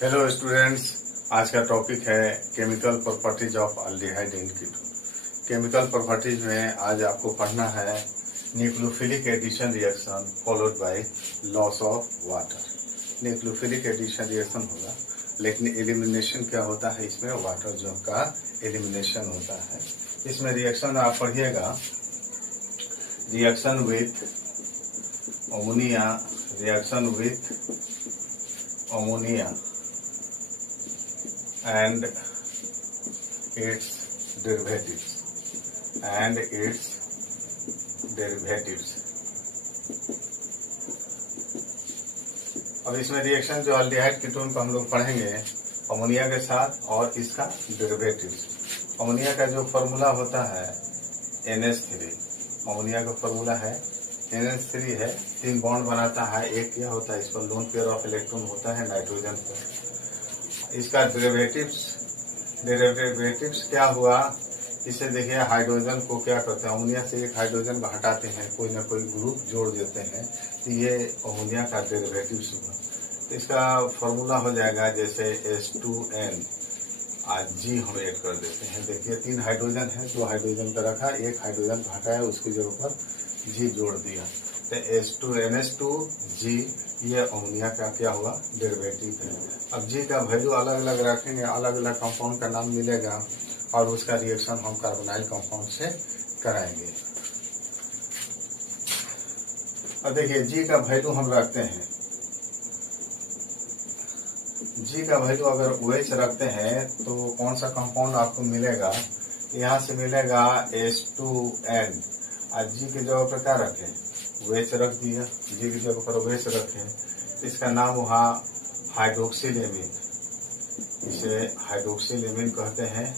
Hello students, आज का topic है chemical properties of aldehyde in ketone. Chemical properties में आज आपको पढ़ना है nucleophilic addition reaction followed by loss of water. Nucleophilic addition reaction होगा, लेकिन एलिमिनेशन क्या होता है, इसमें वाटर जो का एलिमिनेशन होता है। इसमें रिएक्शन आप पढ़िएगा, reaction with ammonia, reaction with ammonia and its derivatives। अब इसमें रिएक्शन जो अल्डिहाइड कीटोन को हम लोग पढ़ेंगे अमोनिया के साथ और इसका डेरिवेटिव्स। अमोनिया का जो फॉर्मूला होता है NH3, अमोनिया का फॉर्मूला है NH3 है, 3 बॉन्ड बनाता है, एक क्या होता है, इस पर लोन पेयर ऑफ इलेक्ट्रॉन होता है नाइट्रोजन पर। इसका डेरिवेटिव्स क्या हुआ, इसे देखिए हाइड्रोजन को क्या करते हैं, अमोनिया से एक हाइड्रोजन हटाते हैं, कोई ना कोई ग्रुप जोड़ देते हैं, तो ये अमोनिया का डेरिवेटिव्स हुआ। तो इसका फॉर्मूला हो जाएगा जैसे H2N आज G हम ऐड कर देते हैं। देखिए 3 हाइड्रोजन है, 2 हाइड्रोजन का रखा, एक हाइड्रोजन को हटाया, उसकी जगह पर G जोड़ दिया, तो H2NH2G ये अमोनिया का क्या हुआ, डेरिवेटिव है। अब G का वैल्यू अलग अलग रखेंगे, अलग अलग कंपाउंड का नाम मिलेगा और उसका रिएक्शन हम कार्बोनाइल कंपाउंड से कराएंगे। अब देखिए G का वैल्यू हम रखते हैं, G का वैल्यू अगर OH रखते हैं तो कौन सा कंपाउंड आपको मिलेगा, यहाँ से मिलेगा H2N। आज G की जगह पर क्या रखें, OH रख दिया, G की जगह पर OH रखे, इसका नाम हुआ हाइड्रोक्सिल एमीन। इसे हाइड्रोक्सिल एमीन कहते हैं,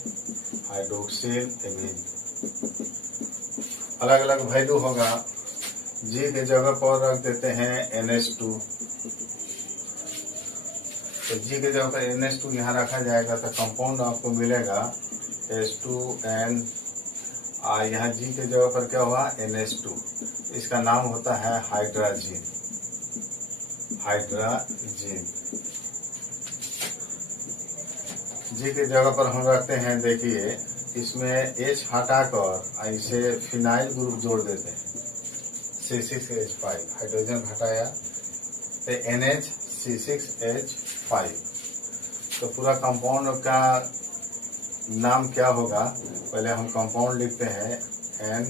हाइड्रोक्सिल एमीन। अलग अलग वैल्यू होगा, G की जगह पर रख देते हैं NH2, तो G की जगह पर NH2 यहाँ रखा जाएगा, तो कंपाउंड आपको मिलेगा H2N। यहाँ G की जगह पर क्या हुआ, NH2, इसका नाम होता है हाइड्राजीन, हाइड्राजीन। G की जगह पर हम रखते हैं, देखिए इसमें H हटाकर इसे फिनाइल ग्रुप जोड़ देते हैं, C6H5, हाइड्रोजन हटाया तो NH(C6H5), तो पूरा कंपाउंड का नाम क्या होगा, पहले हम कंपाउंड लिखते हैं N,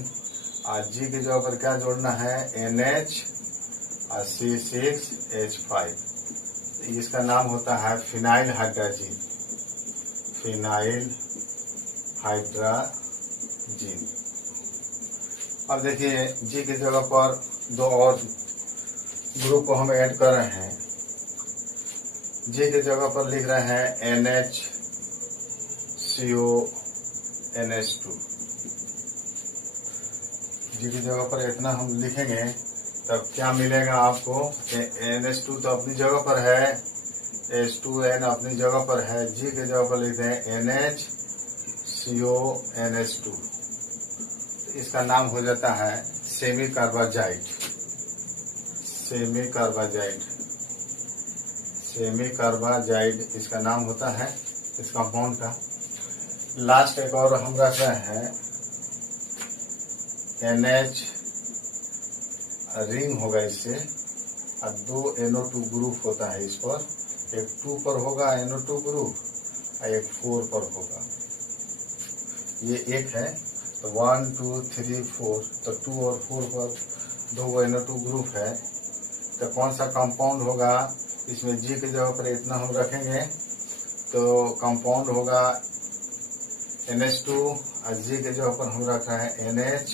G की जगह पर क्या जोड़ना है, NH(C6H5), इसका नाम होता है फिनाइल हाइड्राजीन, फिनाइल हाइड्राजीन। अब देखिए G की जगह पर 2 और ग्रुप को हम ऐड कर रहे हैं, G की जगह पर लिख रहे हैं NHCONH2। G की जगह पर इतना हम लिखेंगे तब क्या मिलेगा आपको, NH2 तो अपनी जगह पर है, H2N अपनी जगह पर है, G की जगह पर लिखते हैं NHCONH2, इसका नाम हो जाता है semi carbazide, semi carbazide, semi carbazide इसका नाम होता है इस कंपाउंड का। लास्ट एक और हम रख रहे हैं NH रिंग होगा इससे, और 2 NO2 ग्रुप होता है इस पर, एक 2 पर होगा NO2 ग्रुप और एक 4 पर होगा, ये एक है, तो 1 2 3 4, तो 2 और 4 पर 2 NO2 ग्रुप है, तो कौन सा कंपाउंड होगा, इसमें G की जगह पर इतना हम रखेंगे, तो कंपाउंड होगा NH2, और G की जगह पर हम रख रहे हैं NH,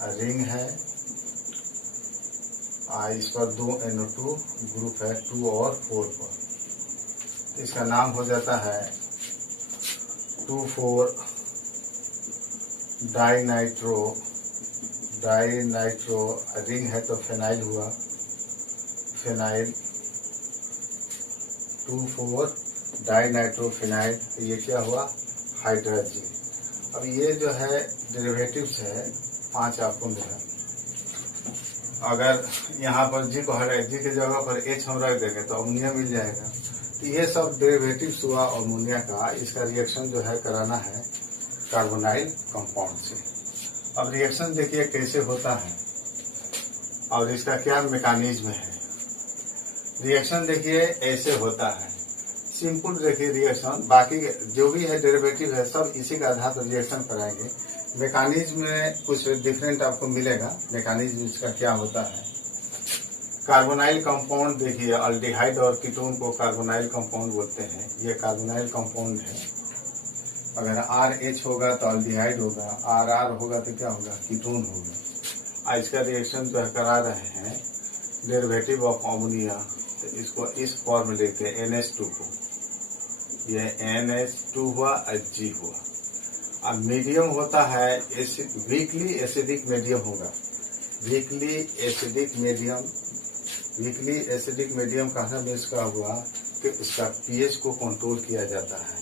रिंग है, इस पर 2 NO2 ग्रुप है 2 और 4 पर, इसका नाम हो जाता है 2,4 डाइनाइट्रो, डाइनाइट्रो, रिंग है तो फेनाइल हुआ, फेनाइल 2,4 डाइनाइट्रोफिनाइल, ये क्या हुआ, हाइड्राजीन। अब ये जो है डेरिवेटिव्स है 5 आपको मिला, अगर यहाँ पर जी को हटाए, जी की जगह पर एच हम रख देंगे तो अमोनिया मिल जाएगा। तो ये सब डेरिवेटिव्स हुआ अमोनिया का। इसका रिएक्शन जो है कराना है कार्बोनाइल कंपाउंड से। अब रिएक्शन देखिए कैसे होता है और इसका क्या मैकेनिज्म है। रिएक्शन देखिए ऐसे होता है, सिंपल देखिए रिएक्शन, बाकी जो भी है डेरिवेटिव है सब इसी के आधार पर रिएक्शन कराएंगे। मैकेनिज्म में कुछ डिफरेंट आपको मिलेगा। मैकेनिज्म इसका क्या होता है, कार्बोनाइल कंपाउंड देखिए, अल्डिहाइड और कीटोन को कार्बोनाइल कंपाउंड बोलते हैं। ये कार्बोनाइल कंपाउंड है। अगर RH होगा तो अल्डिहाइड होगा, RR होगा तो क्या होगा, कीटोन होगा। इसका रिएक्शन जो करा रहे हैं डेरिवेटिव ऑफ अमोनिया, तो इसको इस फॉर्म में लेते हैं NH2 को। ये NH2 हुआ, G हुआ। अब मीडियम होता है वीकली एसिडिक मीडियम होगा। वीकली एसिडिक मीडियम कहना मीन्स का हुआ कि उसका पीएच को कंट्रोल किया जाता है।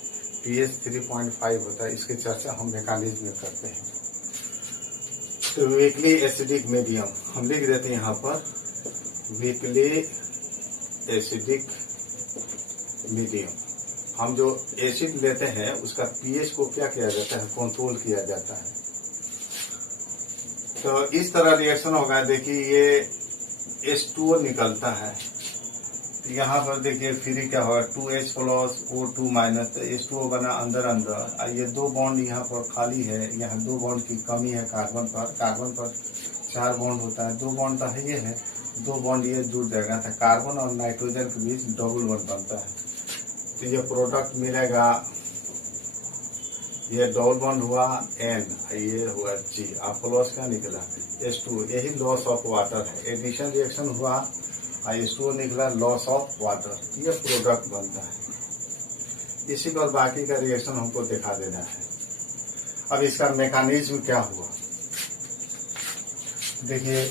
पीएच 3.5 होता है। इसकी चर्चा हम मैकेनिज्म में करते हैं। तो वीकली एसिडिक मीडियम हम लिख देते हैं यहाँ पर, वीकली एसिडिक मीडियम। हम जो एसिड लेते हैं उसका पीएच को क्या किया जाता है, कंट्रोल किया जाता है। तो इस तरह रिएक्शन होगा। देखिए ये H2O निकलता है, यहाँ पर देखिए फिर क्या होगा, 2H प्लस O2 माइनस, तो H2O बना अंदर अंदर। ये दो बॉन्ड यहाँ पर खाली है, यहाँ दो बॉन्ड की कमी है कार्बन पर 4 बॉन्ड होता है, 2 बॉन्ड तो है, ये है 2 बॉन्ड ये जुड़ जाएगा, तो कार्बन और नाइट्रोजन के बीच डबल बॉन्ड बनता है। तो ये प्रोडक्ट मिलेगा, ये डबल बॉन्ड हुआ N, ये हुआ G, आप प्लस क्या निकला H2O। यही लॉस ऑफ वाटर है। एडिशन रिएक्शन हुआ, H2O निकला, लॉस ऑफ वाटर, ये प्रोडक्ट बनता है। इसी पर बाकी का रिएक्शन हमको दिखा देना है। अब इसका मैकेनिज्म क्या हुआ देखिए,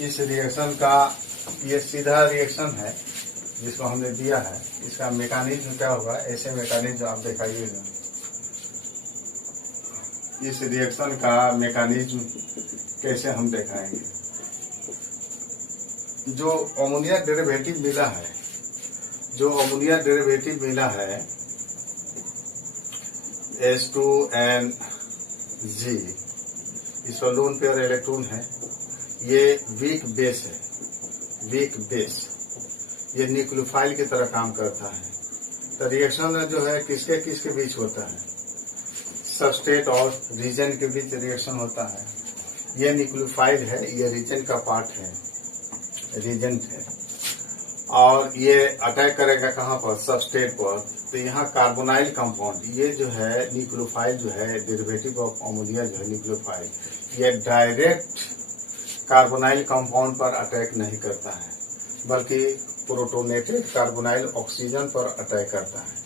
इस रिएक्शन का ये सीधा रिएक्शन है जिसको हमने दिया है। इसका मैकेनिज्म क्या होगा, ऐसे मैकेनिज्म आप दिखाइएगा। इस रिएक्शन का मैकेनिज्म कैसे हम दिखाएंगे। जो अमोनिया डेरिवेटिव मिला है H2NG, इसका लोन पेयर इलेक्ट्रॉन है। ये वीक बेस है, ये न्यूक्लियोफाइल की तरह काम करता है। तो रिएक्शन जो है किसके बीच होता है, सबस्ट्रेट और रीजन के बीच रिएक्शन होता है। ये न्यूक्लियोफाइल है, ये रीजन का पार्ट है, रीजेंट है, और ये अटैक करेगा कहाँ पर, सबस्ट्रेट पर। तो यहाँ कार्बोनाइल कंपाउंड, ये जो है न्यूक्लियोफाइल जो है डेरिवेटिव ऑफ अमोनिया जो है न्यूक्लियोफाइल, ये डायरेक्ट कार्बोनाइल कंपाउंड पर अटैक नहीं करता है, बल्कि प्रोटोनेटेड कार्बोनाइल ऑक्सीजन पर अटैक करता है।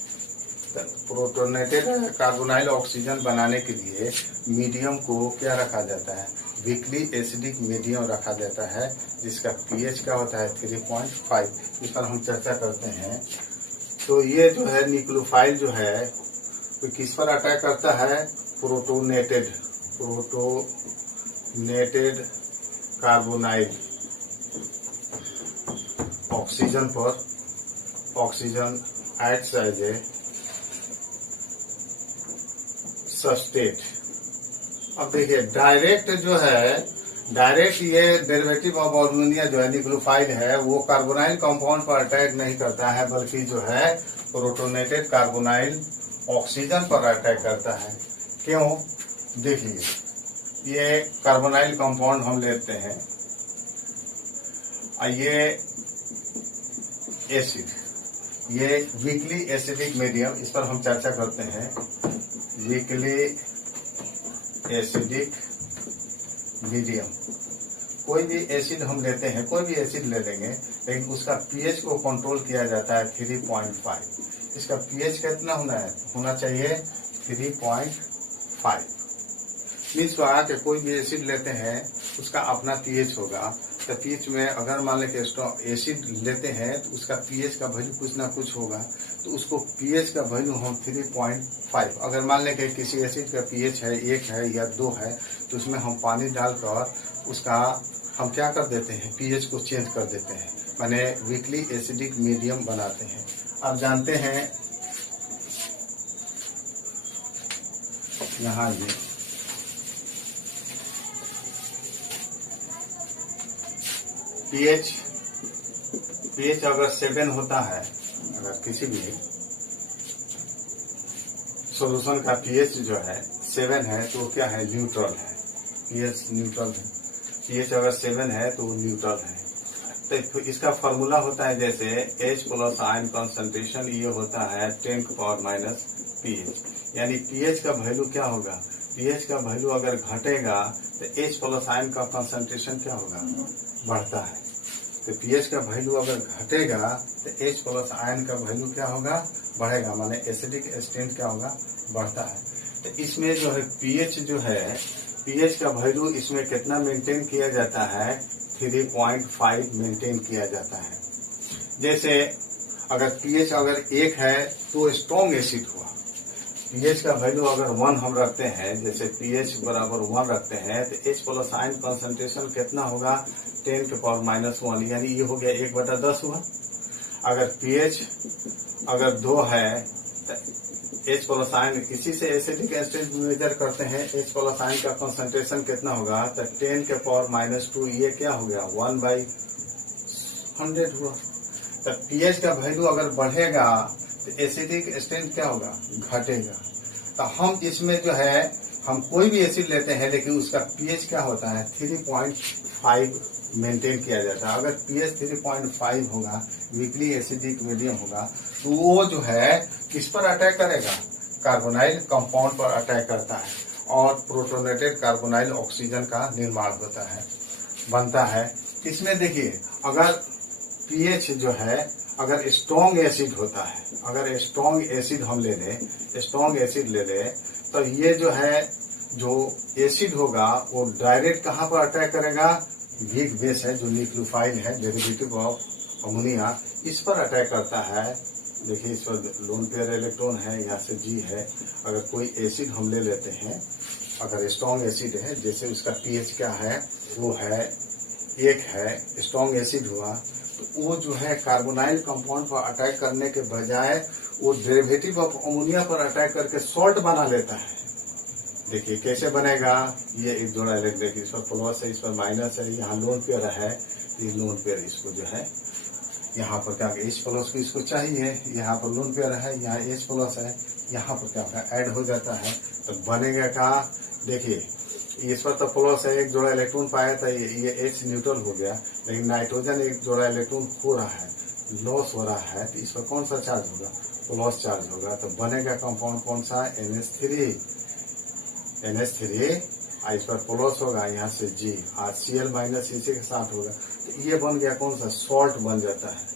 तो प्रोटोनेटेड कार्बोनाइल ऑक्सीजन बनाने के लिए मीडियम को क्या रखा जाता है, वीकली एसिडिक मीडियम रखा जाता है, जिसका पीएच क्या होता है 3.5। इस पर हम चर्चा करते हैं। तो ये जो है न्यूक्लियोफाइल जो है तो किस पर अटैक करता है, प्रोटोनेटेड कार्बोनाइल ऑक्सीजन पर। Oxygen acts as a substrate. अब देखिए डायरेक्ट ये डेरिवेटिव ऑफ अमोनिया जो है न्यूक्लियोफाइल है, वो कार्बोनाइल कंपाउंड पर अटैक नहीं करता है, बल्कि जो है प्रोटोनेटेड कार्बोनाइल ऑक्सीजन पर अटैक करता है। क्यों, देखिए ये कार्बोनाइल कंपाउंड हम लेते हैं, ये एसिड, ये वीकली एसिडिक मीडियम, इस पर हम चर्चा करते हैं। वीकली एसिडिक मीडियम, कोई भी एसिड हम लेते हैं, कोई भी एसिड ले लेंगे, लेकिन उसका पीएच को कंट्रोल किया जाता है 3.5। इसका पीएच कितना होना चाहिए 3.5। मीन्स कि कोई भी एसिड लेते हैं उसका अपना पीएच होगा। तो पीएच में अगर मान लें कि एसिड लेते हैं तो उसका पीएच का वैल्यू कुछ ना कुछ होगा, तो उसको पीएच का वैल्यू हम 3.5। अगर मान लें कि किसी एसिड का पीएच है 1 है या 2 है, तो उसमें हम पानी डालकर उसका हम क्या कर देते हैं, पीएच को चेंज कर देते हैं, माने वीकली एसिडिक मीडियम बनाते हैं। आप जानते हैं यहाँ ये पीएच अगर 7 होता है, अगर किसी भी सॉल्यूशन का पीएच जो है 7 है तो क्या है, न्यूट्रल है। पीएच न्यूट्रल है, पीएच अगर 7 है तो वो न्यूट्रल है। तो इसका फॉर्मूला होता है जैसे H प्लस आयन कंसंट्रेशन, ये होता है 10⁻⁻ पीएच। यानी पीएच का वैल्यू क्या होगा, पीएच का वैल्यू अगर घटेगा तो H प्लस आयन का कंसंट्रेशन क्या होगा, बढ़ता है। तो पीएच का वैल्यू अगर घटेगा तो H प्लस आयन का वैल्यू क्या होगा, बढ़ेगा, माने एसिडिक स्ट्रेंथ क्या होगा, बढ़ता है। तो इसमें जो है पीएच जो है, पीएच का वैल्यू इसमें कितना मेंटेन किया जाता है, 3.5 मेंटेन किया जाता है। जैसे अगर पीएच अगर 1 है तो स्ट्रॉन्ग एसिड हुआ, पीएच का वैल्यू अगर 1 हम रखते हैं, जैसे पीएच बराबर 1 रखते हैं तो H प्लस आयन कंसंट्रेशन कितना होगा, 10⁻⁻1, यानी ये हो गया 1/10 हुआ। अगर पीएच अगर 2 है तो H प्लस आयन, इसी से एसिडिक स्ट्रेंथ मेजर करते हैं, H प्लस आयन का कंसंट्रेशन कितना होगा, तो 10⁻⁻2, ये क्या हो गया, 1/100 हुआ। तो पीएच का वैल्यू अगर बढ़ेगा तो एसिडिक स्ट्रेंथ क्या होगा, घटेगा। तो हम इसमें जो है, हम कोई भी एसिड लेते हैं लेकिन उसका पीएच क्या होता है, 3.5 मेंटेन किया जाता है। अगर पीएच 3.5 होगा, वीकली एसिडिक मीडियम होगा, तो वो जो है किस पर अटैक करेगा, कार्बोनाइल कंपाउंड पर अटैक करता है और प्रोटोनेटेड कार्बोनाइल ऑक्सीजन का निर्माण होता है, बनता है। इसमें देखिए अगर पीएच जो है, अगर स्ट्रॉन्ग एसिड होता है, अगर स्ट्रॉन्ग एसिड हम ले लें, स्ट्रॉन्ग एसिड ले लें, तो ये जो है, जो एसिड होगा वो डायरेक्ट कहाँ पर अटैक करेगा, वीक बेस है जो न्यूक्लियोफाइल है, डेरिवेटिव ऑफ अमोनिया, इस पर अटैक करता है। देखिए इस पर लोन पेयर इलेक्ट्रॉन है, यहाँ से G है। अगर कोई एसिड हम ले लेते हैं, अगर स्ट्रॉन्ग एसिड है, जैसे उसका पीएच क्या है, वो है 1 है, स्ट्रॉन्ग एसिड हुआ, तो वो जो है कार्बोनाइल कंपाउंड पर अटैक करने के बजाय वो डेरिवेटिव ऑफ अमोनिया पर अटैक करके सॉल्ट बना लेता है। देखिए कैसे बनेगा, ये एक जोड़ा इलेक्ट्रॉन, देखिए इस पर प्लस है, इस पर माइनस है, यहाँ लोन पेयर है, ये लोन पेयर इसको जो है यहाँ पर क्या H प्लस को इसको चाहिए, यहाँ पर लोन पेयर है, यहाँ H प्लस है, यहाँ पर क्या ऐड हो जाता है, तो बनेगा क्या, देखिए इस पर तो प्लस है, एक जोड़ा इलेक्ट्रॉन पाया था, ये H न्यूट्रल हो गया, लेकिन नाइट्रोजन एक जोड़ा इलेक्ट्रॉन खो रहा है, लॉस हो रहा है, तो इस पर कौन सा चार्ज होगा, प्लस चार्ज होगा। तो बनेगा कंपाउंड कौन सा, NH3, इस पर प्लस होगा, यहाँ से G, Cl माइनस इसी के साथ होगा, तो ये बन गया कौन सा, सॉल्ट बन जाता है।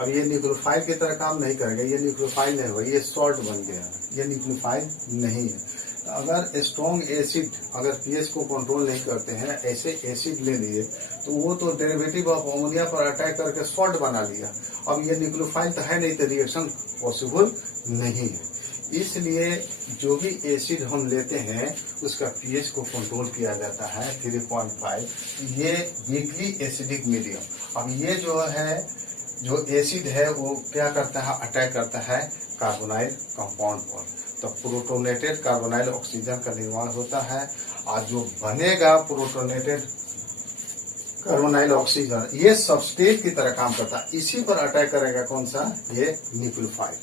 अब ये न्यूक्लियोफाइल की तरह काम नहीं करेगा, ये न्यूक्लियोफाइल नहीं होगा, ये सॉल्ट बन गया, ये न्यूक्लियोफाइल नहीं है। तो अगर स्ट्रॉन्ग एसिड अगर पीएच को कंट्रोल नहीं करते हैं, ऐसे एसिड ले लिए, तो वो तो डेरिवेटिव ऑफ अमोनिया पर अटैक करके सॉल्ट बना लिया। अब ये न्यूक्लियोफाइल तो है नहीं, तो रिएक्शन पॉसिबल नहीं है। इसलिए जो भी एसिड हम लेते हैं उसका पीएच को कंट्रोल किया जाता है 3.5, ये वीकली एसिडिक मीडियम। अब ये जो है, जो एसिड है वो क्या करता है, अटैक करता है कार्बोनाइल कंपाउंड पर, तो प्रोटोनेटेड कार्बोनाइल ऑक्सीजन का निर्माण होता है, और जो बनेगा प्रोटोनेटेड कार्बोनाइल ऑक्सीजन, ये सबस्ट्रेट की तरह काम करता है, इसी पर अटैक करेगा कौन सा, ये न्यूक्लियोफाइल,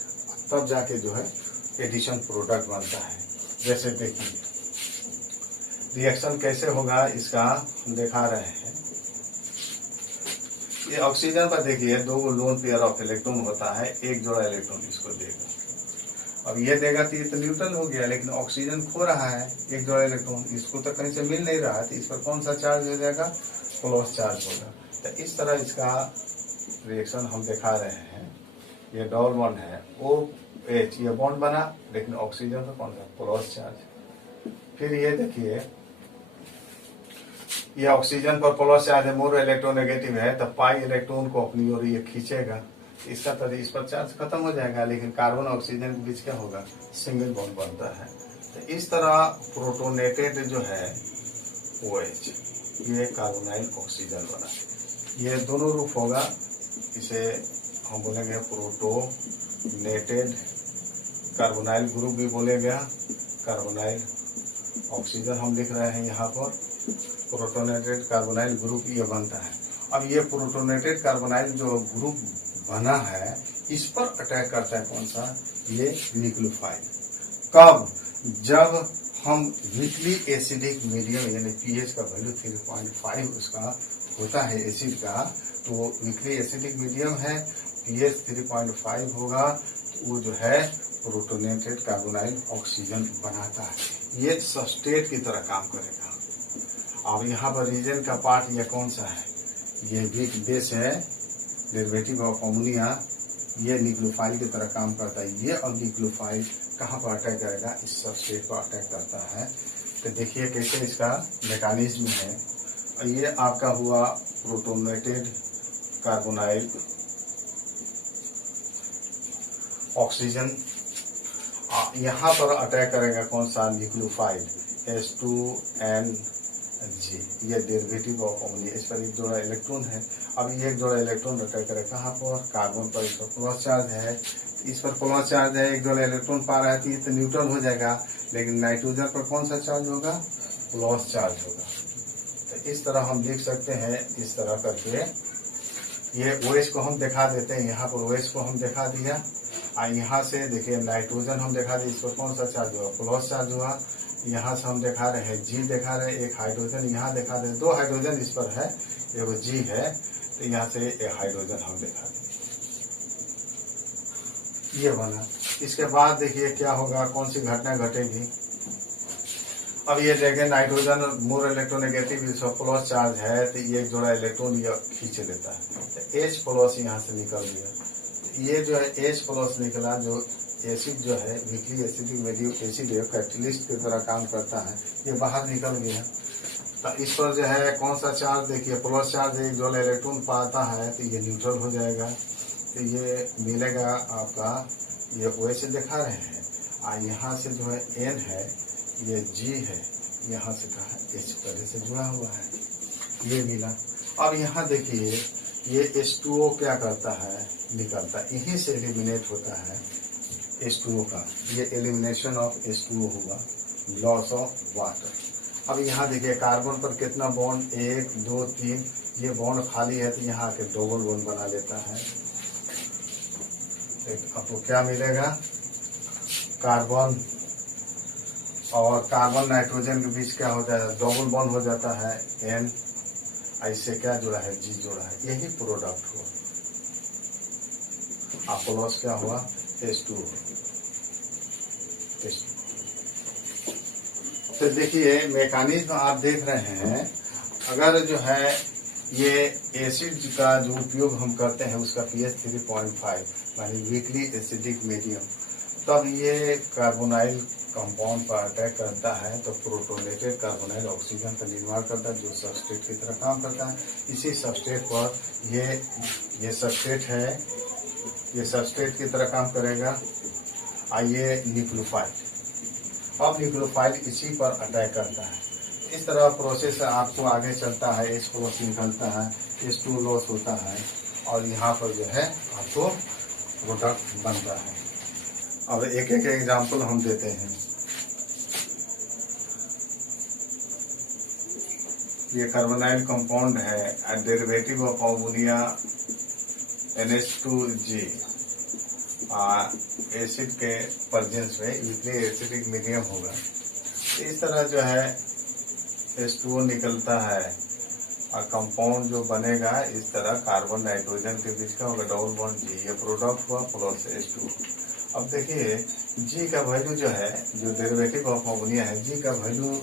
तब जाके जो है एडिशन प्रोडक्ट बनता है। जैसे देखिए रिएक्शन कैसे होगा, इसका हम दिखा रहे हैं। ये ऑक्सीजन पर देखिए 2 लोन पेयर ऑफ इलेक्ट्रॉन होता है, एक जोड़ा इलेक्ट्रॉन इसको देगा। अब ये देगा तो ये तो न्यूट्रल हो गया, लेकिन ऑक्सीजन खो रहा है एक जोड़ा इलेक्ट्रॉन, इसको तो कहीं से मिल नहीं रहा है, तो इस पर कौन सा चार्ज हो जाएगा, प्लस चार्ज होगा। तो इस तरह इसका रिएक्शन हम दिखा रहे हैं। ये डबल बॉन्ड है, OH, ये बॉन्ड बना, लेकिन ऑक्सीजन का कौन सा, प्लस चार्ज। फिर ये देखिए ये ऑक्सीजन पर प्लस चार्ज है, मोर इलेक्ट्रोनेगेटिव है, तो पाई इलेक्ट्रॉन को अपनी ओर ये खींचेगा, इसका तो इस पर चार्ज खत्म हो जाएगा, लेकिन कार्बन ऑक्सीजन के बीच क्या होगा, सिंगल बॉन्ड बनता है। तो इस तरह प्रोटोनेटेड जो है OH, ये कार्बोनाइल ऑक्सीजन बना। ये दोनों रूप होगा, इसे हम बोलेंगे प्रोटोनेटेड कार्बोनाइल ग्रुप भी बोलेगा, कार्बोनाइल ऑक्सीजन हम लिख रहे हैं यहाँ पर। प्रोटोनेटेड कार्बोनाइल ग्रुप ये बनता है। अब ये प्रोटोनेटेड कार्बोनाइल जो ग्रुप बना है, इस पर अटैक करता है कौन सा, ये न्यूक्लियोफाइल। कब, जब हम वीकली एसिडिक मीडियम यानी पीएच का वैल्यू 3.5 उसका होता है एसिड का, तो वीकली एसिडिक मीडियम है, पीएच 3.5 होगा, तो वो जो है प्रोटोनेटेड कार्बोनाइल ऑक्सीजन बनाता है। ये सबस्ट्रेट की तरह काम करेगा। अब यहाँ पर रीजन का पार्ट ये कौन सा है, ये वीक बेस है, डेरिवेटिव ऑफ अमोनिया, ये न्यूक्लियोफाइल की तरह काम करता है। ये अब न्यूक्लियोफाइल कहाँ पर अटैक करेगा, इस सबस्ट्रेट पर अटैक करता है। तो देखिए कैसे इसका मैकेनिज्म है। और ये आपका हुआ प्रोटोनेटेड कार्बोनाइल ऑक्सीजन, यहाँ पर अटैक करेगा कौन सा, न्यूक्लियोफाइल H2NG, ये डेरिवेटिव ऑफ अमोनिया। इस पर एक जोड़ा इलेक्ट्रॉन है। अब ये एक जोड़ा इलेक्ट्रॉन अटैक करेगा कहाँ पर, कार्बन पर। इस पर प्लस चार्ज है, इस पर प्लस चार्ज है, एक जोड़ा इलेक्ट्रॉन पा रहा है, तो ये तो न्यूट्रल हो जाएगा। लेकिन नाइट्रोजन पर कौन सा चार्ज होगा, प्लस चार्ज होगा। तो इस तरह हम लिख सकते हैं, इस तरह करके ये OH को हम दिखा देते हैं। यहाँ पर OH को हम दिखा दिया, और यहाँ से देखिए नाइट्रोजन हम दिखा दिए, इस पर कौन सा चार्ज हुआ, प्लस चार्ज हुआ। यहाँ से हम दिखा रहे हैं G दिखा रहे हैं, एक हाइड्रोजन यहाँ दिखा रहे हैं, 2 हाइड्रोजन इस पर है, एगो G है, तो यहाँ से एक हाइड्रोजन हम दिखा दें, ये बना। इसके बाद देखिए क्या होगा, कौन सी घटना घटेगी। अब ये देखें नाइट्रोजन मोर इलेक्ट्रोनेगेटिव, इस पर प्लस चार्ज है, तो ये एक जोड़ा इलेक्ट्रॉन ये खींच लेता है, तो H प्लस यहाँ से निकल गया। ये जो है H प्लस निकला, जो एसिड जो है वीकली एसिडिक मीडियम एसिड है, कैटलिस्ट की तरह काम करता है, ये बाहर निकल गया। तो इस पर जो है कौन सा चार्ज, देखिए प्लस चार्ज, एक जो इलेक्ट्रॉन पाता है, तो ये न्यूट्रल हो जाएगा। तो ये मिलेगा आपका, ये OH दिखा रहे हैं, और यहाँ से जो है N है, ये G है, यहाँ से कहा H पहले से जुड़ा हुआ है, ये मिला। अब यहाँ देखिए ये H2O क्या करता है, निकलता है, यहीं से एलिमिनेट होता है H2O का, ये एलिमिनेशन ऑफ H2O हुआ, लॉस ऑफ वाटर। अब यहाँ देखिए कार्बन पर कितना बॉन्ड, 1 2 3, ये बॉन्ड खाली है, तो यहाँ आके डबल बॉन्ड बना लेता है। आपको क्या मिलेगा, कार्बन और कार्बन नाइट्रोजन के बीच क्या होता है, डबल बॉन्ड हो जाता है, N, इससे क्या जुड़ा है, G जुड़ा है, यही प्रोडक्ट हुआ। आप प्लस क्या हुआ, H2O। तो देखिए मैकेनिज्म आप देख रहे हैं, अगर जो है ये एसिड का जो उपयोग हम करते हैं उसका pH 3.5 यानी वीकली एसिडिक मीडियम, तब ये कार्बोनाइल कंपाउंड पर अटैक करता है, तो प्रोटोनेटेड कार्बोनाइल ऑक्सीजन का निर्माण करता है, जो सबस्ट्रेट की तरह काम करता है। इसी सबस्ट्रेट पर ये सबस्ट्रेट है, ये सबस्ट्रेट की तरह काम करेगा। आइए न्यूक्लियोफाइल, अब न्यूक्लियोफाइल इसी पर अटैक करता है। इस तरह प्रोसेस आपको आगे चलता है, H प्लस निकलता है, H2 लॉस होता है, और यहाँ पर जो है आपको प्रोडक्ट बनता है। अब एक एक एग्जाम्पल हम देते हैं। ये कार्बोनाइल कंपाउंड है, derivative of ammonia NH2G, acid के प्रेजेंस में वीकली एसिडिक मीडियम होगा। इस तरह जो है H2O निकलता है, और कंपाउंड जो बनेगा इस तरह कार्बन नाइट्रोजन के बीच का होगा, डबल बॉन्ड G, ये प्रोडक्ट हुआ प्लस H2। अब देखिए G का वैल्यू जो है, जो डेरिवेटिव ऑफ अमोनिया है, G का वैल्यू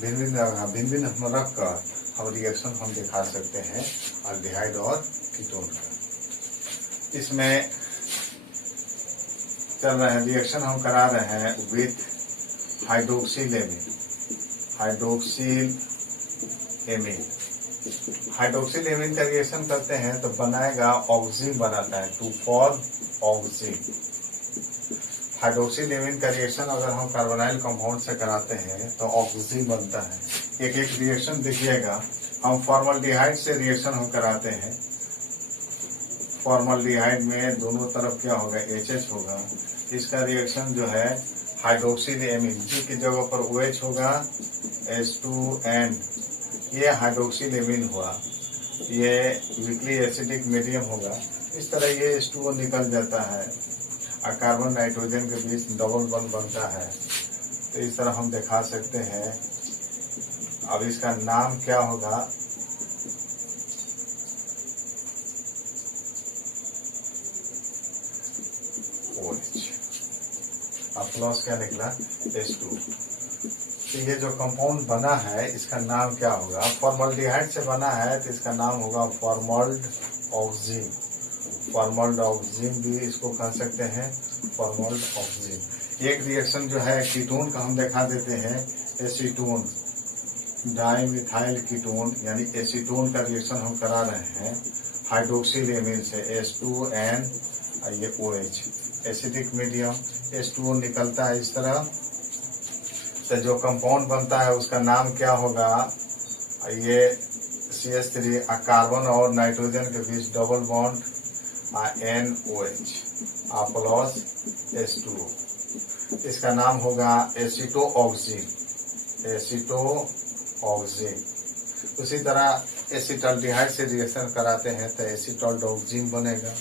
भिन्न भिन्न हम रख कर हम रिएक्शन हम दिखा सकते हैं अल्डिहाइड और कीटोन का। इसमें चल रहे हैं रिएक्शन हम करा रहे हैं विथ हाइड्रोक्सिलेमिन, हाइड्रोक्सिलेमिन का रिएक्शन करते हैं तो बनाएगा ऑक्सिन बनाता है, 2 फॉर्म ऑक्सिन। हाइड्रोक्सिलेमिन का रिएक्शन अगर हम कार्बोनाइल कंपाउंड से कराते हैं तो ऑक्सिन बनता है। एक एक रिएक्शन देखिएगा। हम फॉर्मल्डिहाइड से रिएक्शन हम कराते हैं। फॉर्मल्डिहाइड में दोनों तरफ क्या होगा, HH होगा। इसका रिएक्शन जो है हाइड्रोक्सिल एमीन, जी की जगह पर OH होगा, H2N, ये हाइड्रोक्सिल एमीन हुआ। ये वीकली एसिडिक मीडियम होगा। इस तरह ये H2O निकल जाता है और कार्बन नाइट्रोजन के बीच डबल बॉन्ड बनता है। तो इस तरह हम दिखा सकते हैं। अब इसका नाम क्या होगा, OH, अब प्लस क्या निकला, H2। तो ये जो कंपाउंड बना है इसका नाम क्या होगा, फॉर्मल्डिहाइड से बना है तो इसका नाम होगा फॉर्मल्ड ऑक्सीन। फॉर्मल्ड ऑक्सीन भी इसको कह सकते हैं, फॉर्मल्ड ऑक्सीन। एक रिएक्शन जो है कीटोन का हम दिखा देते हैं, एसीटोन, डाइमिथाइल कीटोन यानी एसीटोन का रिएक्शन हम करा रहे हैं हाइड्रोक्सिल एमीन से, H2N, ये OH, एसिडिक मीडियम, H2O निकलता है इस तरह। तो जो कंपाउंड बनता है उसका नाम क्या होगा, ये CH3, कार्बन और नाइट्रोजन के बीच double bond NOH plus H2O, इसका नाम होगा एसिटोऑक्सीन। एसिटोऑक्सीन। उसी तरह एसिटल्डिहाइड से रिएक्शन कराते हैं तो एसिटल्डोक्सीन बनेगा।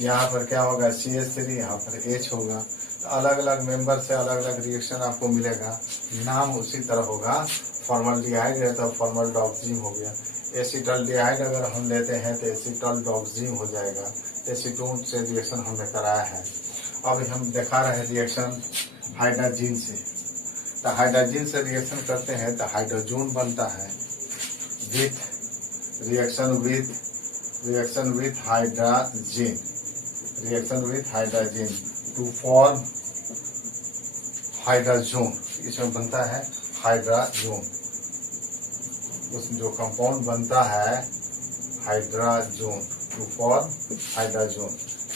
यहाँ पर क्या होगा, CH3, यहाँ पर H होगा। तो अलग अलग मेंबर से अलग अलग रिएक्शन आपको मिलेगा, नाम उसी तरह होगा। फॉर्मल्डिहाइड है तो फॉर्मल्डोक्सीन हो गया। एसिटल्डिहाइड अगर हम लेते हैं तो एसिटल्डोक्सीन हो जाएगा। एसीटोन से रिएक्शन हमने कराया है। अब हम दिखा रहे हैं रिएक्शन हाइड्रोजन से। तो हाइड्रोजन से रिएक्शन करते हैं तो हाइड्रोजन बनता है with reaction with hydrogen to form hydrogen. इसमें बनता है हाइड्रोजन। उस जो कंपाउंड बनता है हाइड्रोजन, टू फॉर्म हाइड्रोजन।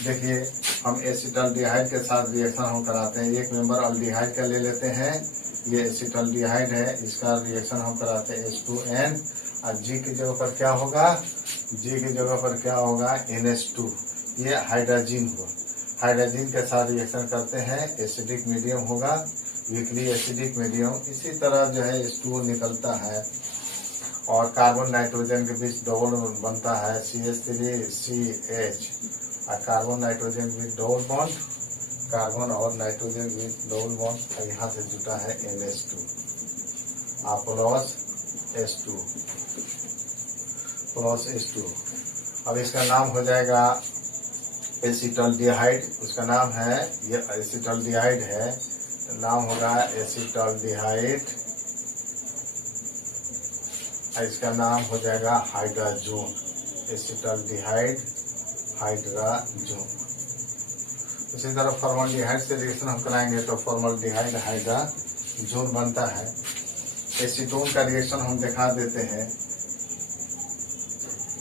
देखिए हम एसिटल्डिहाइड के साथ रिएक्शन हम कराते हैं। एक मेंबर अल्डिहाइड का ले लेते हैं, ये एसिटल्डिहाइड है, इसका रिएक्शन हम कराते हैं H2N, और G की जगह पर क्या होगा, G की जगह पर क्या होगा, NH2, ये हाइड्रोजन हुआ। हाइड्रोजन के साथ रिएक्शन करते हैं, एसिडिक मीडियम होगा, वीकली एसिडिक मीडियम। इसी तरह जो है H2O निकलता है और कार्बन नाइट्रोजन के बीच डबल बनता है CH3CH, और कार्बन नाइट्रोजन के बीच डबल बॉन्ड, कार्बन और नाइट्रोजन के बीच डबल बॉन्ड, और यहाँ से जुटा है NH2 प्लस H2। अब इसका नाम हो जाएगा एसिटल्डिहाइड। उसका नाम है, ये एसिटल्डिहाइड है, नाम होगा एसिटल्डिहाइड, इसका नाम हो जाएगा हाइड्रोजन, एसिटल्डिहाइड हाइड्रोजन। इसी तरह फॉर्मल्डिहाइड से रिएक्शन हम कराएंगे तो फॉर्मल्डिहाइड हाइड्रोजन बनता है। एसीटोन का रिएक्शन हम दिखा देते हैं।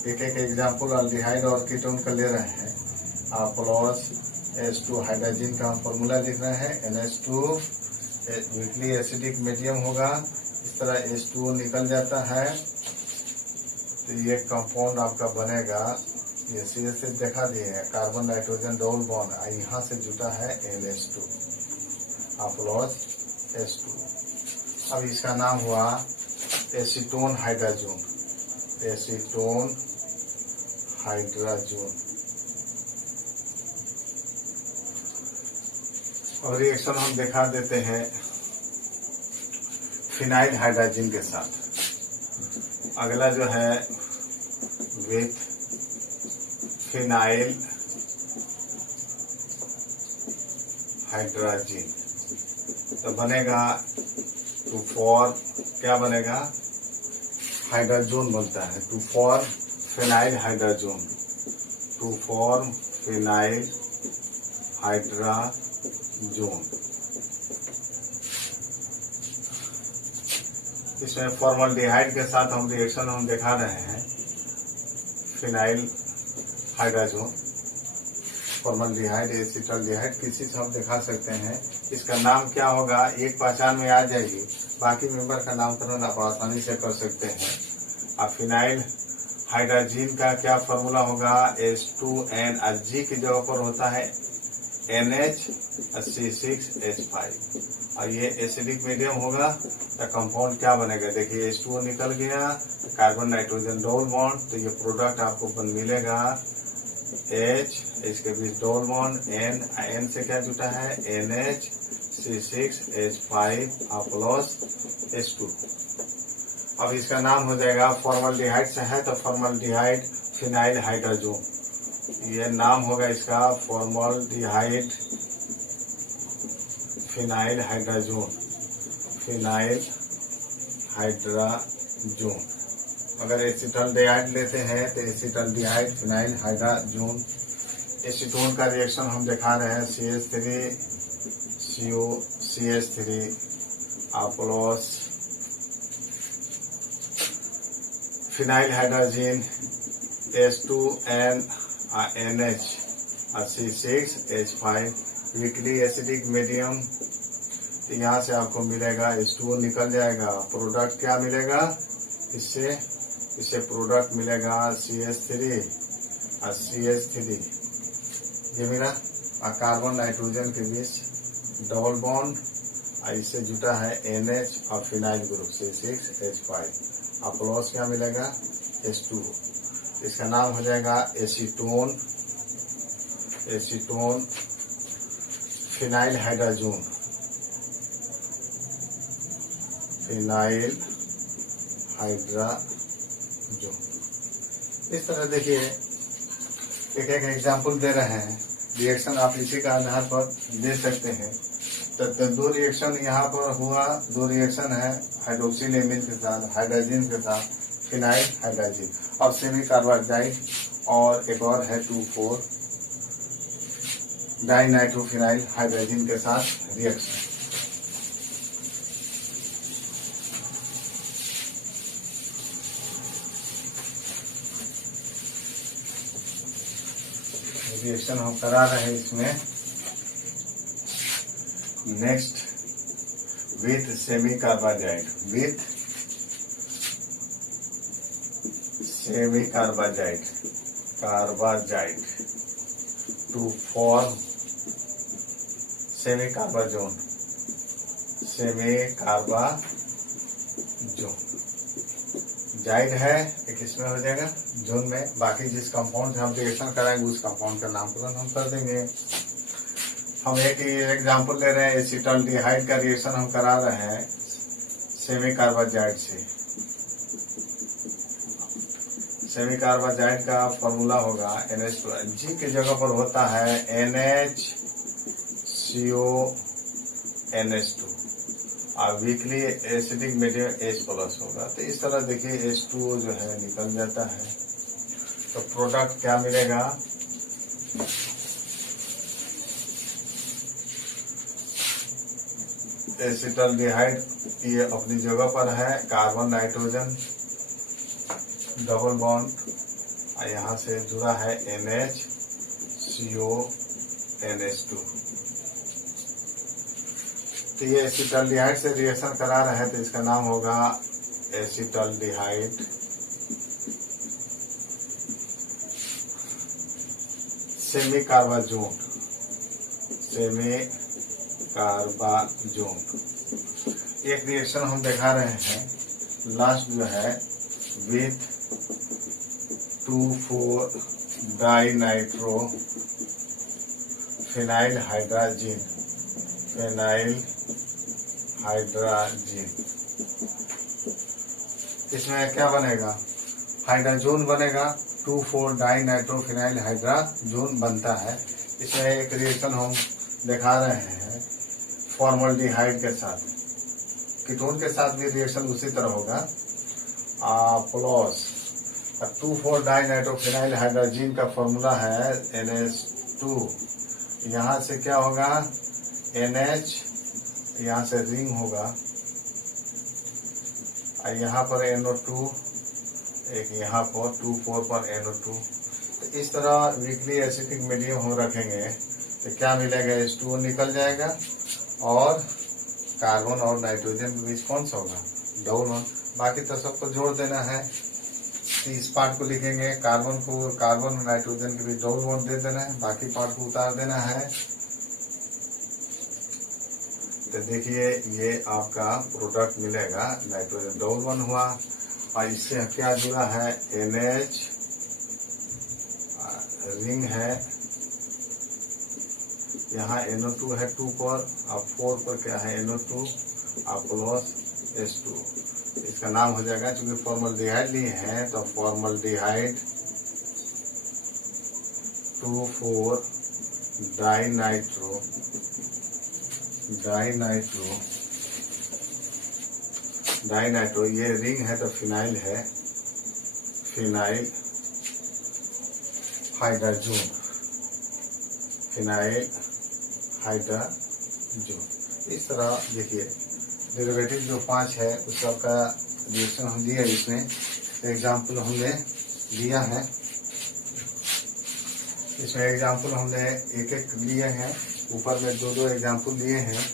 एक एक एग्जाम्पल अल्डिहाइड और कीटोन का ले रहे हैं। प्लस H2 हाइड्रोजन का हम फॉर्मूला लिख रहे हैं, NH2 वीकली एसिडिक मीडियम होगा। इस तरह H2O निकल जाता है तो ये कंपाउंड आपका बनेगा। ये CH से दिखा दिए हैं, कार्बन नाइट्रोजन डबल बॉन्ड, यहाँ से जुटा है NH2 प्लस H2। अब इसका नाम हुआ एसीटोन हाइड्रोजन, एसीटोन हाइड्रोजन। और रिएक्शन हम दिखा देते हैं फिनाइल हाइड्रोजन के साथ। अगला जो है विथ फिनाइल हाइड्रोजन, तो बनेगा टू फॉर्म, क्या बनेगा, हाइड्रोजन बनता है, to form phenyl hydrogen, to form phenyl hydrogen. इसमें फॉर्मल्डिहाइड के साथ हम रिएक्शन हम दिखा रहे हैं, फिनाइल हाइड्रोजन, फॉर्मल्डिहाइड, एसिटल्डिहाइड, किसी से हम दिखा सकते हैं। इसका नाम क्या होगा, एक पहचान में आ जाएगी, बाकी मेंबर का नामकरण आप आसानी से कर सकते हैं। अब फिनाइल हाइड्रोजीन का क्या फॉर्मूला होगा, H2N, G की जगह पर होता है NH(C6H5) और ये एसिडिक मीडियम होगा तो कंपाउंड क्या बनेगा, देखिए H2O निकल गया, कार्बन नाइट्रोजन डबल बॉन्ड, तो ये प्रोडक्ट आपको मिलेगा H, इसके बीच डबल बॉन्ड, N से क्या जुटा है NH(C6H5) प्लस H2। अब इसका नाम हो जाएगा, फॉर्मल्डिहाइड से है तो फॉर्मल्डिहाइड फिनाइल हाइड्रोजोन, ये नाम होगा इसका formaldehyde phenyl hydrazone, phenyl hydrazone. अगर एसिटल्डिहाइड लेते हैं तो एसिटल्डिहाइड फिनाइल हाइड्रोजोन। एसीटोन का रिएक्शन हम दिखा रहे हैं, CH3COCH3 plus phenyl hydrogen H2N NH C6H5 weakly acidic medium. तो यहाँ से आपको मिलेगा H2O निकल जाएगा, प्रोडक्ट क्या मिलेगा इससे प्रोडक्ट मिलेगा CH3 ये मेरा कार्बन नाइट्रोजन के बीच डबल बॉन्ड, इससे जुटा है NH और फिनाइल ग्रुप C6H5 प्लस क्या मिलेगा H2O। इसका नाम हो जाएगा acetone phenyl hydrazone, phenyl hydrazone. इस तरह देखिए एक एग्जांपल दे रहे हैं, रिएक्शन आप इसी का आधार पर दे सकते हैं। तो दो रिएक्शन यहाँ पर हुआ, दो रिएक्शन है हाइड्रोक्सिल एमीन के साथ, हाइड्रोजन के साथ फिनाइल हाइड्रोजन, और सेमी कार्बाइड और एक और है 2,4 डाइनाइट्रोफिनाइल हाइड्रोजन के साथ रिएक्शन। रिएक्शन हम करा रहे हैं इसमें next with semi carbide, to form semi carbazone. जाइड है एक इसमें हो जाएगा जोन में, बाकी जिस कंपाउंड से हम रिएक्शन कराएंगे उस कंपाउंड का नामकरण हम कर देंगे। हम एक एग्जांपल ले रहे हैं, एसिटल्डिहाइड का रिएक्शन हम करा रहे हैं सेमी कार्बाइड से। सेमी कार्बाइड का फॉर्मूला होगा NH2, G की जगह पर होता है NHCONH2 और वीकली एसिडिक मीडियम H+ होगा। तो इस तरह देखिए H2O जो है निकल जाता है, तो प्रोडक्ट क्या मिलेगा एसिटल्डिहाइड, ये अपनी जगह पर है, कार्बन नाइट्रोजन डबल बॉन्ड, यहाँ से जुड़ा है NHCONH2। तो ये एसिटल्डिहाइड से रिएक्शन करा रहे हैं, तो इसका नाम होगा एसिटल्डिहाइड सेमी कार्बाजोन। एक रिएक्शन हम दिखा रहे हैं लास्ट जो है विथ 2,4 डाइनाइट्रो फिनाइल हाइड्रोजन, इसमें क्या बनेगा, हाइड्रोजन बनेगा, 2,4 डाइनाइट्रोफिनाइल हाइड्रोजन बनता है। इसमें एक रिएक्शन हम दिखा रहे हैं फॉर्मल्डिहाइड के साथ, कीटोन के साथ भी रिएक्शन उसी तरह होगा, प्लस 2,4 डाइनाइट्रोफिनाइल हाइड्रोजन का फॉर्मूला है NH2, यहाँ से क्या होगा NH, यहाँ से रिंग होगा, यहाँ पर NO2, एक यहाँ पर 2,4 पर NO2। तो इस तरह वीकली एसिडिक मीडियम हम रखेंगे तो क्या मिलेगा, H2O निकल जाएगा और कार्बन और नाइट्रोजन के बीच कौन सा होगा, डबल बॉन्ड। बाकी तो सबको जोड़ देना है। तो इस पार्ट को लिखेंगे, कार्बन और नाइट्रोजन के बीच डबल बॉन्ड दे देना है, बाकी पार्ट को उतार देना है। तो देखिए ये आपका प्रोडक्ट मिलेगा, नाइट्रोजन डबल बॉन्ड हुआ और इससे क्या जुड़ा है, NH रिंग है, यहाँ NO2 है 2 पर, अब 4 पर क्या है NO2 प्लस H2। इसका नाम हो जाएगा, क्योंकि फॉर्मल्डिहाइड लिए हैं तो फॉर्मल्डिहाइड 2,4 डाइनाइट्रो। ये रिंग है तो फिनाइल है, फिनाइल हाइड्रोजन, फिनाइल हाइड्रोजन। इस तरह देखिए डेरिवेटिव जो 5 है उस सबका रिएक्शन हम दिया, इसमें एग्जाम्पल हमने दिया है। इसमें एग्जाम्पल हमने एक लिए हैं, ऊपर में 2 एग्जाम्पल दिए हैं।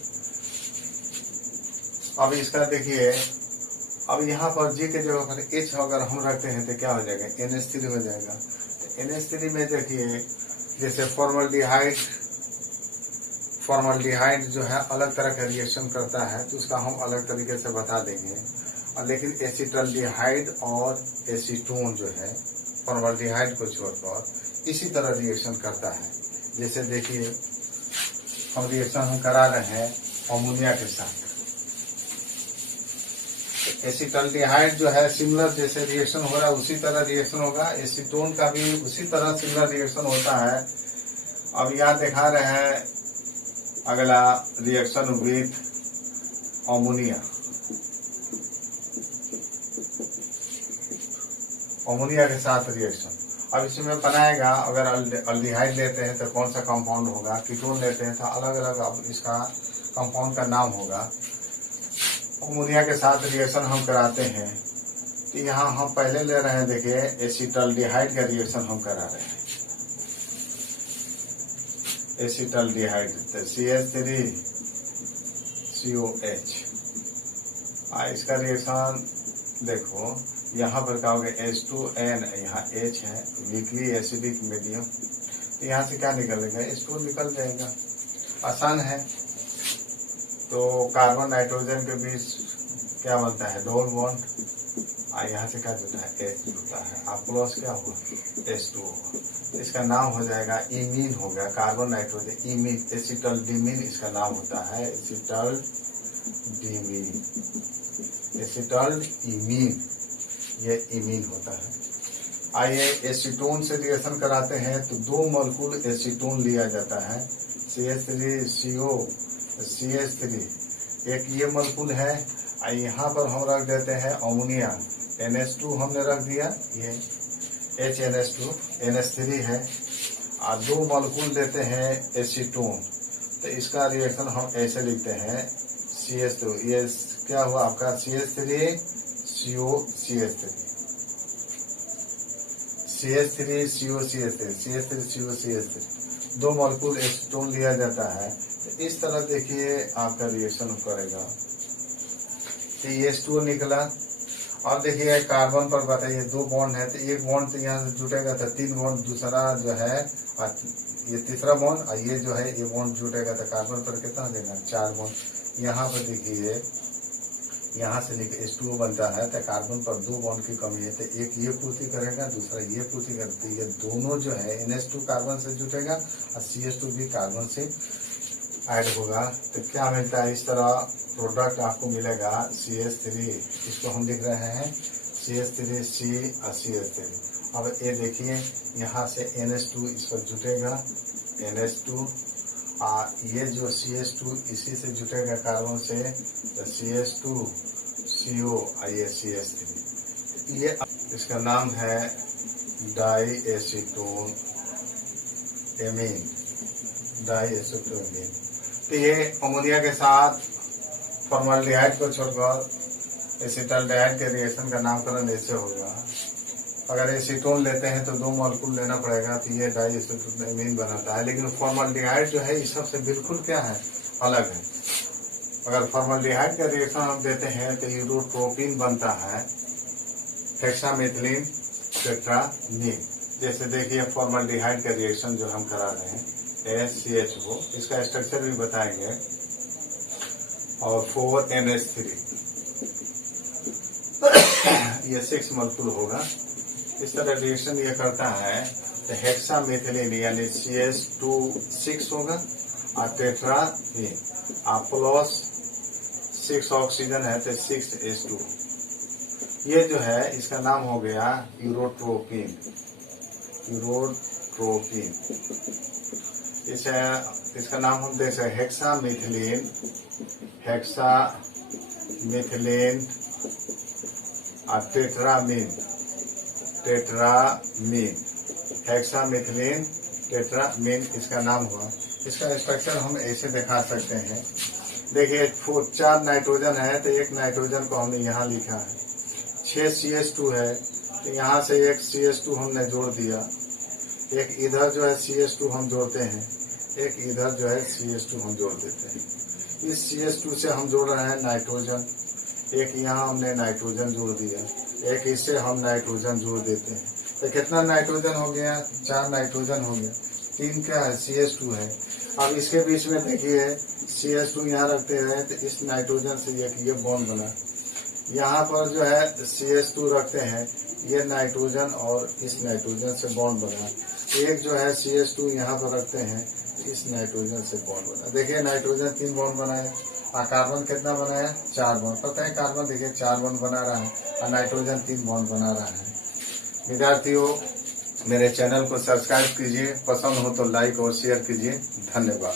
अब इसका देखिए, अब यहाँ पर G के जगह पर H अगर हम रखते हैं तो क्या हो जाएगा, NH3 हो जाएगा। तो NH3 में देखिए जैसे फॉर्मल्डिहाइड जो है अलग तरह का रिएक्शन करता है, तो उसका हम अलग तरीके से बता देंगे। और लेकिन एसिटल्डिहाइड और एसीटोन जो है फॉर्मल्डिहाइड को छोड़कर इसी तरह रिएक्शन करता है। जैसे देखिए हम रिएक्शन करा रहे हैं अमोनिया के साथ, एसिटल्डिहाइड जो है सिमिलर जैसे रिएक्शन हो रहा है उसी तरह रिएक्शन होगा, एसीटोन का भी उसी तरह सिमिलर रिएक्शन होता है। अब यहाँ दिखा रहे हैं अगला रिएक्शन विथ अमोनिया के साथ रिएक्शन। अब इसमें बनाएगा, अगर अल्डिहाइड लेते हैं तो कौन सा कंपाउंड होगा, कीटोन लेते हैं तो अलग अलग इसका कंपाउंड का नाम होगा। अमोनिया के साथ रिएक्शन हम कराते हैं, तो यहाँ हम पहले ले रहे हैं, देखिए एसिटल्डिहाइड का रिएक्शन हम करा रहे हैं। एसिटल्डिहाइड तो CH3COH, इसका रिएक्शन देखो यहाँ पर क्या होगा, H2N, यहाँ H है, वीकली एसिडिक मीडियम, तो यहाँ से क्या निकलेगा, H2 निकल जाएगा, आसान है। तो कार्बन नाइट्रोजन के बीच क्या बनता है, डबल बॉन्ड, यहाँ से क्या जुटा है, H जुटा है, प्लस क्या हुआ, H2 होगा। इसका नाम हो जाएगा इमीन हो गया, कार्बन नाइट्रोजन इमीन, एसिटल्डिमीन इसका नाम होता है, एसिटल्डिमीन, ये इमीन होता है। आइए एसीटोन से रिएक्शन कराते हैं, तो 2 मॉलिक्यूल एसीटोन लिया जाता है, CH3CO CH3, एक ये मॉलिक्यूल है। यहाँ पर हम रख देते हैं अमोनिया, NH2 हमने रख दिया, ये HNH2 NH3 है, और 2 मॉलिक्यूल लेते हैं एसीटोन, तो इसका रिएक्शन हम ऐसे लिखते हैं CH2, ये क्या हुआ आपका CH3CO CH3CO, 2 मॉलिक्यूल एसीटोन लिया जाता है। तो इस तरह देखिए आपका रिएक्शन करेगा, तो ये H2 निकला। और देखिए कार्बन पर बताइए 2 बॉन्ड है, तो एक बॉन्ड तो यहाँ से जुटेगा तो 3 बॉन्ड, दूसरा जो है ये तीसरा बॉन्ड, और ये जो है ये बॉन्ड जुटेगा तो कार्बन पर कितना देगा, 4 बॉन्ड। यहाँ पर देखिए यहाँ से लेकर H2O बनता है, तो कार्बन पर 2 बॉन्ड की कमी है, तो एक ये पूर्ति करेगा, दूसरा ये पूर्ति करती है, ये दोनों जो है NH2 कार्बन से जुटेगा और CH2 भी कार्बन से ऐड होगा। तो क्या मिलता है, इस तरह प्रोडक्ट आपको मिलेगा CH3, इसको हम लिख रहे हैं CH3C और CH3। अब ये देखिए यहाँ से NH2 इस पर जुटेगा, NH2, ये जो CH2 इसी से जुटेगा कार्बन से, तो CH2CO, ये CH3, ये इसका नाम है डाईएसीटोन एमीन। तो ये अमोनिया के साथ फॉर्मल्डिहाइड को छोड़कर एसिटल्डिहाइड के रिएक्शन का नामकरण ऐसे होगा। अगर एसीटोन लेते हैं तो 2 मॉलिक्यूल लेना पड़ेगा, तो ये डाईएसीटोन एमीन बनाता है। लेकिन फॉर्मल्डिहाइड जो है इस सबसे बिल्कुल क्या है, अलग है। अगर फॉर्मल्डिहाइड का रिएक्शन हम देते हैं तो यूरोट्रोपिन बनता है हेक्सामेथिलीन टेट्रामीन। जैसे देखिए फॉर्मल्डिहाइड का रिएक्शन जो हम करा रहे हैं HCHO, इसका स्ट्रक्चर भी बताएंगे, और 4NH3 ये 6 मॉलिक्यूल होगा। इस तरह रिएक्शन ये करता है तो हेक्सामेथिलीन यानी CH2 होगा और टेट्रामीन प्लस 6 ऑक्सीजन है तो 6H2। ये जो है इसका नाम हो गया यूरोट्रोपिन। इसका नाम हम देख सकते हेक्सामेथिलीन और टेट्रामीन हेक्सामेथिलीन टेट्रामीन इसका नाम हुआ। इसका स्ट्रक्चर हम ऐसे दिखा सकते हैं। देखिए 4 नाइट्रोजन है तो एक नाइट्रोजन को हमने यहाँ लिखा है, 6 CH2 है तो यहाँ से एक CH2 हमने जोड़ दिया, एक इधर जो है CH2 हम जोड़ते हैं, एक इधर जो है CH2 हम जोड़ देते हैं। इस CH2 से हम जोड़ रहे हैं नाइट्रोजन, एक यहाँ हमने नाइट्रोजन जोड़ दिया, एक इससे हम नाइट्रोजन जोड़ देते हैं। तो कितना नाइट्रोजन हो गया? 4 नाइट्रोजन हो गया। 3 क्या है? CH2 है। अब इसके बीच में देखिए CH2 यहाँ रखते हैं तो इस नाइट्रोजन से ये बॉन्ड बना। यहाँ पर जो है CH2 रखते हैं, ये नाइट्रोजन और इस नाइट्रोजन से बॉन्ड बना। एक जो है CH2 यहाँ पर रखते हैं, इस नाइट्रोजन से बॉन्ड बना। देखिए नाइट्रोजन 3 बॉन्ड बनाया और कार्बन कितना बनाया? 4 बॉन्ड। पता है कार्बन देखिए 4 बॉन्ड बना रहा है और नाइट्रोजन 3 बॉन्ड बना रहा है। विद्यार्थियों, मेरे चैनल को सब्सक्राइब कीजिए, पसंद हो तो लाइक और शेयर कीजिए। धन्यवाद।